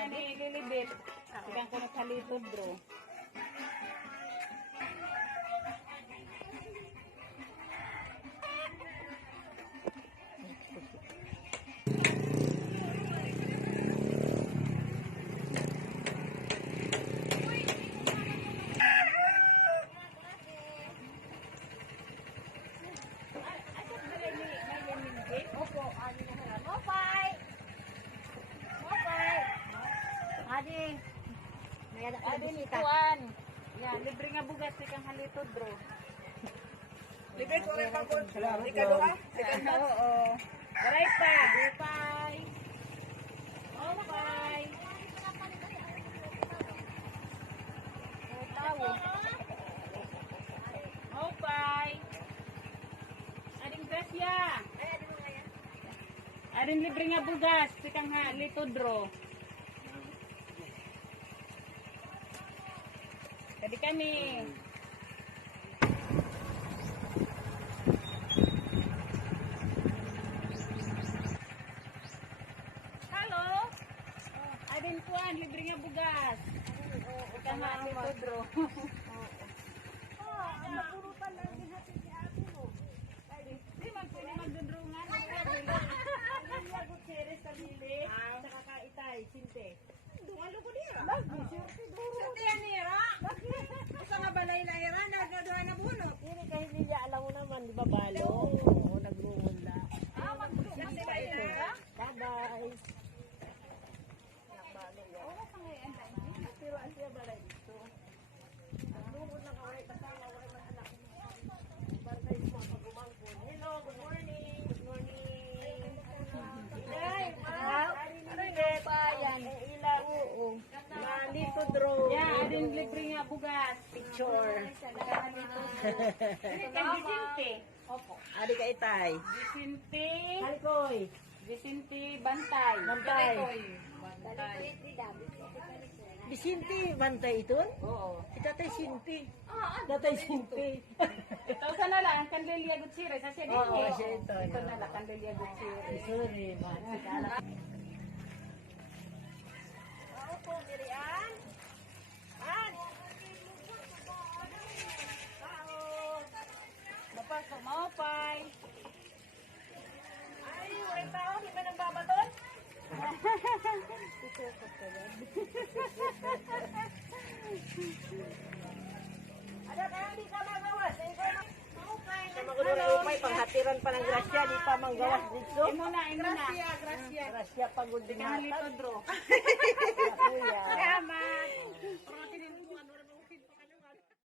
na ni Lilibet. Sigang ko nagkalitod, bro. Opo, ani na sila. Mopay! Mopay! Adi. May anak na Adin bisita. ikuan. Yan, libre nga bugas sigang halitod, bro. Libre ko rin pagod. Ikaduha. Oo. Daray pa. Bye. Oh, bye. Tawag. Oh, bye. Ading Gracia. Ading libre nga bugas sikang halitod, bro. Kadi kami. Halo. Adin kuan libre nga bugas. Ika nga halitod, bro. Napurutan lang din natin si ate mo. Di man pwede magdudrungan. Lilia Gutierrez Kabili. Saka kaitay, sinte. Dumalo ko niya. Duro. Sa tiyan niya. Sa nga balay na ira. Nagaduha na bunot. Hindi kay Lilia, alam mo naman, di ba balo? Oo, nagrumula. Sa balay na ira. Bye-bye. Pero ang siya balay dito. Nagrumul na kaway, kasama, wala man anak mo. Bantay mo, pag-umangkon. Hello, good morning. Good morning. Ay, Arigay pa yan. Ilang, oo. Nalito draw. Yeah, adin libre nga bugas. Picture. Kay Vicente. Opo. Adi ka itay. Vicente. Halikoy. Vicente Bantay. Bantay. Bantay. Bisinti, bantay ito? Oo. Si Tatay Sinti. Tatay Sinti. Ito sa nala, ang Candelia Gutierrez. Sa siya Oo, din. siya ito. Ito nala, Candelia Gutierrez. Sorry, man. Ako po, Miriam. An. Mapasok mo, Pai. Ay, wala tao. Di ba nagbabaton? Ada kaya di ka magawas. Sa magulura upay, panghatiran pa ng grasya, di pa manggawas dito. Imo na, imo na. Gracia. Grasya pagod din Kahali natin. to, bro. Kuya.